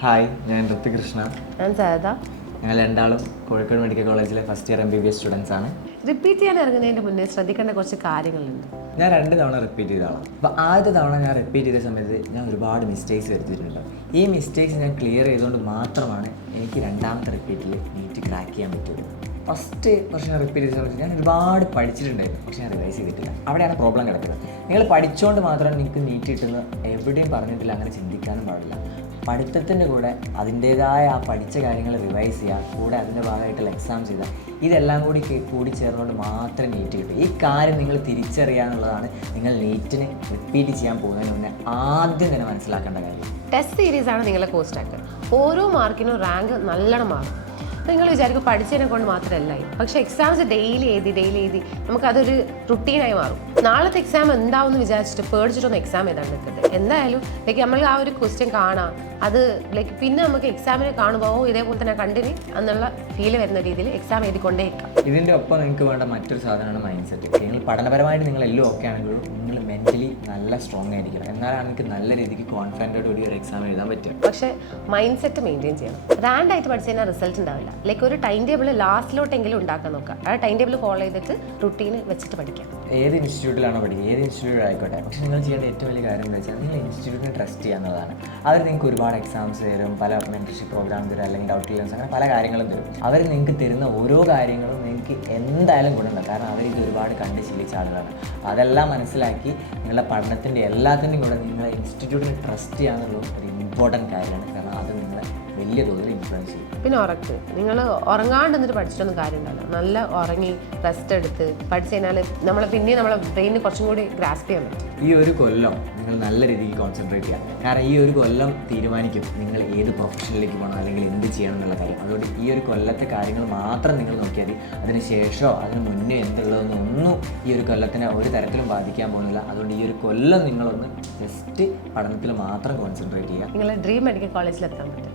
Hi, ഞാൻ ഋത്തികൃഷ്ണ. ഞാൻ സാരദ. ഞങ്ങൾ രണ്ടാളും കോഴിക്കോട് മെഡിക്കൽ കോളേജിലെ ഫസ്റ്റ് ഇയർ MBBS സ്റ്റുഡൻസ് ആണ്. റിപ്പീറ്റ് ചെയ്യാൻ ഇറങ്ങുന്നതിൻ്റെ മുന്നേ ശ്രദ്ധിക്കേണ്ട കുറച്ച് കാര്യങ്ങളുണ്ട്. ഞാൻ 2 തവണ റിപ്പീറ്റ് ചെയ്തതാണ്. അപ്പോൾ ആദ്യത്തെ തവണ ഞാൻ റിപ്പീറ്റ് ചെയ്ത സമയത്ത് ഞാൻ ഒരുപാട് മിസ്റ്റേക്സ് വരുത്തിയിട്ടുണ്ട്. ഈ മിസ്റ്റേക്സ് ഞാൻ ക്ലിയർ ചെയ്തുകൊണ്ട് മാത്രമാണ് എനിക്ക് രണ്ടാമത്തെ റിപ്പീറ്റിൽ നീറ്റ് ക്രാക്ക് ചെയ്യാൻ പറ്റുള്ളൂ. ഫസ്റ്റ് പക്ഷേ ഞാൻ റിപ്പീറ്റ് ചെയ്ത സമയത്ത് ഞാൻ ഒരുപാട് പഠിച്ചിട്ടുണ്ടായിരുന്നു, പക്ഷേ ഞാൻ റിവൈസ് ചെയ്തിട്ടില്ല. അവിടെയാണ് പ്രോബ്ലം കിടക്കുന്നത്. നിങ്ങൾ പഠിച്ചുകൊണ്ട് മാത്രം നിങ്ങൾക്ക് നീറ്റ് കിട്ടുന്നത് എവിടെയും പറഞ്ഞിട്ടില്ല, അങ്ങനെ ചിന്തിക്കാനും പാടില്ല. പഠിത്തത്തിൻ്റെ കൂടെ അതിൻ്റേതായ ആ പഠിച്ച കാര്യങ്ങൾ റിവൈസ് ചെയ്യുക, കൂടെ അതിൻ്റെ ഭാഗമായിട്ടുള്ള എക്സാംസ് ചെയ്യുക, ഇതെല്ലാം കൂടി ചേർന്നുകൊണ്ട് മാത്രമേ നീറ്റ് കിട്ടൂ. ഈ കാര്യം നിങ്ങൾ തിരിച്ചറിയുക എന്നുള്ളതാണ് നിങ്ങൾ നീറ്റിന് റിപ്പീറ്റ് ചെയ്യാൻ പോകുന്നതിന് മുന്നേ ആദ്യം തന്നെ മനസ്സിലാക്കേണ്ട കാര്യം. ടെസ്റ്റ് സീരീസ് ആണ് നിങ്ങളെ കോസ്റ്റാക്ക്. ഓരോ മാർക്കിനും റാങ്ക് നല്ലോണം മാറും. നിങ്ങൾ വിചാരിക്കും പഠിച്ചതിനെ കൊണ്ട് മാത്രമല്ല, പക്ഷേ എക്സാംസ് ഡെയിലി എഴുതി നമുക്കതൊരു റുട്ടീനായി മാറും. നാളത്തെ എക്സാം എന്താവുമെന്ന് വിചാരിച്ചിട്ട് പേടിച്ചിട്ടൊന്നും എക്സാം എഴുതാൻ നിൽക്കരുത്. എന്തായാലും നമ്മൾ ആ ഒരു ക്വസ്റ്റ്യൻ കാണാം, അത് പിന്നെ നമുക്ക് എക്സാമിനെ കാണുമ്പോൾ ഇതേപോലെ തന്നെ കണ്ടിന് എന്നുള്ള ഫീല് വരുന്ന രീതിയിൽ എക്സാം എഴുതിക്കൊണ്ടേയിരിക്കാം. ഇതിൻ്റെ ഒപ്പം നിങ്ങൾക്ക് വേണ്ട മറ്റൊരു സാധനമാണ് മൈൻഡ് സെറ്റ്. നിങ്ങൾ പഠനപരമായിട്ട് നിങ്ങൾ എല്ലാം ഓക്കെ ആണെങ്കിലും നിങ്ങൾ മെൻ്റലി നല്ല സ്ട്രോങ് ആയിരിക്കണം. എന്നാലാണ് നിങ്ങൾക്ക് നല്ല രീതിക്ക് കോൺഫിഡൻറ്റോടുകൂടി ഒരു എക്സാം എഴുതാൻ പറ്റും. പക്ഷേ മൈൻഡ് സെറ്റ് മെയിൻറ്റെയിൻ ചെയ്യണം. റാൻഡായിട്ട് പഠിച്ചു കഴിഞ്ഞാൽ റിസൾട്ട് ഉണ്ടാവില്ല. ഒരു ടൈം ടേബിൾ ലാസ്റ്റിലോട്ടെങ്കിലും ഉണ്ടാക്കാൻ നോക്കുക. ആ ടൈം ടേബിൾ ഫോളോ ചെയ്തിട്ട് റുട്ടീന് വെച്ചിട്ട് പഠിക്കാം. ഏത് ഇൻസ്റ്റിറ്റ്യൂട്ടിലാണോ പഠിക്കുക, ഏത് ഇൻസ്റ്റിറ്റ്യൂട്ട് ആയിക്കോട്ടെ, പക്ഷേ നിങ്ങൾ ചെയ്യേണ്ട ഏറ്റവും വലിയ കാര്യം എന്താ വെച്ചാൽ നിങ്ങൾ ഇൻസ്റ്റിറ്റ്യൂട്ടിനെ ട്രസ്റ്റ് ചെയ്യുക എന്നുള്ളതാണ്. അവർ നിങ്ങൾക്ക് ഒരുപാട് എക്സാംസ് തരും, പല മെൻറ്റർഷിപ്പ് പ്രോഗ്രാം തരും, അല്ലെങ്കിൽ ഡൗട്ട് ക്ലിയറൻസ്, അങ്ങനെ പല കാര്യങ്ങളും തരും. അവർ നിങ്ങൾക്ക് തരുന്ന ഓരോ കാര്യങ്ങളും നിങ്ങൾക്ക് എന്തായാലും ഗുണമുണ്ടാകും. കാരണം അവരിത് ഒരുപാട് കണ്ട് ശീലിച്ച ആളുകളാണ്. അതെല്ലാം മനസ്സിലാക്കി നിങ്ങളുടെ പഠനത്തിൻ്റെ എല്ലാത്തിൻ്റെയും കൂടെ നിങ്ങളെ ഇൻസ്റ്റിറ്റ്യൂട്ടിനെ ട്രസ്റ്റ് ചെയ്യുക എന്നുള്ളത് ഒരു ഇമ്പോർട്ടൻറ്റ് കാര്യമാണ്. കാരണം അത് നിങ്ങളെ വലിയ തോതിൽ ഇൻഫ്ലുവൻസ് ചെയ്യും. പിന്നെ ഉറക്ക്, നിങ്ങൾ ഉറങ്ങാണ്ട് എന്നിട്ട് പഠിച്ചിട്ടൊന്നും കാര്യമുണ്ടല്ലോ. നല്ല ഉറങ്ങി റെസ്റ്റ് എടുത്ത് പഠിച്ചു കഴിഞ്ഞാൽ നമ്മളെ ബ്രെയിനിന് കുറച്ചും കൂടി ഗ്രാസ്പ് ചെയ്യാൻ പറ്റും. ഈ ഒരു കൊല്ലം നിങ്ങൾ നല്ല രീതിക്ക് കോൺസെൻട്രേറ്റ് ചെയ്യുക. കാരണം ഈ ഒരു കൊല്ലം തീരുമാനിക്കും നിങ്ങൾ ഏത് പ്രൊഫഷനിലേക്ക് പോകണം, അല്ലെങ്കിൽ എന്ത് ചെയ്യണം എന്നുള്ള കാര്യം. അതുകൊണ്ട് ഈ ഒരു കൊല്ലത്തെ കാര്യങ്ങൾ മാത്രം നിങ്ങൾ നോക്കിയാൽ മതി. അതിന് ശേഷമോ അതിന് മുന്നേ എന്തുള്ളതെന്നൊന്നും ഈ ഒരു കൊല്ലത്തിനെ ഒരു തരത്തിലും ബാധിക്കാൻ പോകുന്നില്ല. അതുകൊണ്ട് ഈ ഒരു കൊല്ലം നിങ്ങളൊന്ന് ജസ്റ്റ് പഠനത്തിൽ മാത്രം കോൺസെൻട്രേറ്റ് ചെയ്യുക. നിങ്ങളെ ഡ്രീം മെഡിക്കൽ കോളേജിൽ എത്താൻ പറ്റും.